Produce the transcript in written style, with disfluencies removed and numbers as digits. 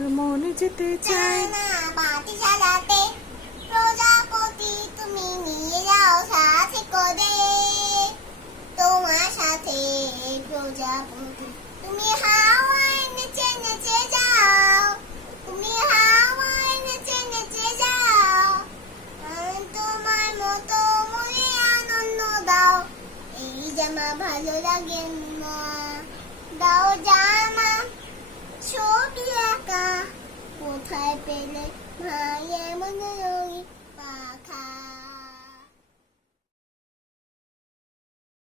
আমার মন যেতে চায় না বাতি জ্বালাতে প্রজাপতি তুমি নিয়ে যাও সাথে করে তোমার সাথে প্রজাপতি তুমি হাওয়ায় নেচে নেচে যাও তুমি হাওয়ায় নেচে নেচে যাও তোমার মতো মনে আনন্দ দাও এই জামা ভালো লাগে না দাও জামা ছবি আঁকা কোথায় পেলে ভাই